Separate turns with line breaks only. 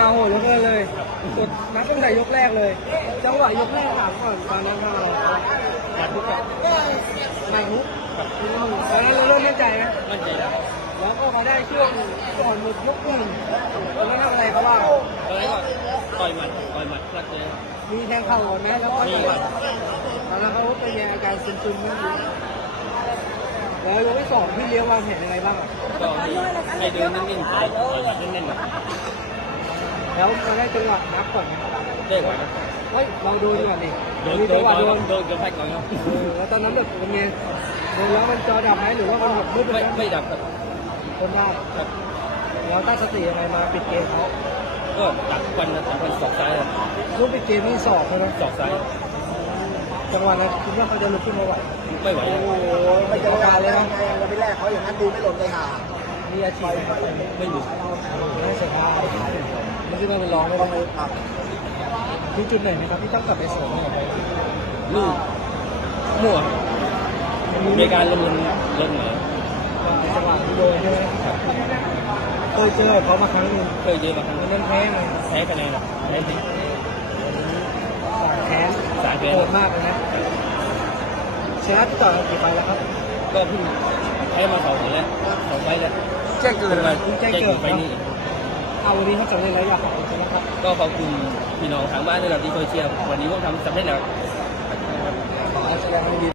โหยกเลยกดนับตั้งแต่ยกแรกเลยจังหวะยกแรกถามก่อนตอนนั้นทำอะไร
มาทุกแบบ
ไม่ทุกตอนนั้นเราเริ่มมั่นใจไหม
มั่นใจแล้ว
แล้วก็มาได้ช่วงก่อนหมดยกหนึ่งตอนนั้นทำอะไรเขาบ้าง
ตอนแรกก็ต่อยหมัดพลัดเลย
มีแทงเข่าก่อนไหมแล้วก็ตอนนั้นเขาเป็นยังอาการซึมๆนั่นเองแล้วยกที่สองพี่เลี้ยววางแผนยังไงบ้าง
ก็ให้เดินนิ่งๆต่อยหมัดเน้นๆ
แล้วมาได้จังหวะนับก่อนไหม
ได้กว่านะ
เฮ้ยลองดูดีกว่าดิ
โดน
มี
โด
จั
น
งหวะโดน
โดนกระแทกก่อนครับ
แล้วตอนนั้นแบบเป็นไงโดนแล้วมันจอดับไหมหรือว่ามันแบบมืดไป
ไม่ดับครับ
คนได้
ครับ
แล้วตั้งสติยังไงมาปิดเกมเขา
ก็ดักวันศอกซ้าย
ลูกปิดเกมนี่สอบใช่ไหม
ศอกซ้าย
จังหวะนั้นคิดว่าเขาจะลุกขึ้นมาไหว
ไม่ไหว
โอ้โหไม่เจอการเลยนะ
วันที่แรกเขาอย่างนั้นดูไม่หล่นเลยค่ะ
มีอาชีพ
ไม่มี
ไม่เสียดายไม่ใช่มาเป็นร้องเลยนะที่จุดไหนนะครับที่ต้องกลับไปเสริมเนี่ย
ลูกมั่วมีการลงหน่อย
จังหวะที่โดนใช่ไหมเคยเจอเขามาครั้งหนึ่ง
เคยเจอมาครั้ง
มัน
นึ
นั่
ง
นแพ้ไง
แพ้คะแนนแพ้สิ
แพ้โหดมากเลยนะชนะที่ต่อกี่ไฟแล้วครับ
ก็เพิ่งแพ้มา2 คนแล้ว2 ไฟแล้ว
แจ้งเกิด
แจ้งเกิดไปนี่
เอาวันนี้เขาสำเร็จแล้วอยากขอบคุณนะครับ
ก็ขอบคุณพี่น้องทางบ้านด้วยที่คอยเชียร์วันนี้พวกทำสำเร็จแล้ว
ขอแสดงความยินดี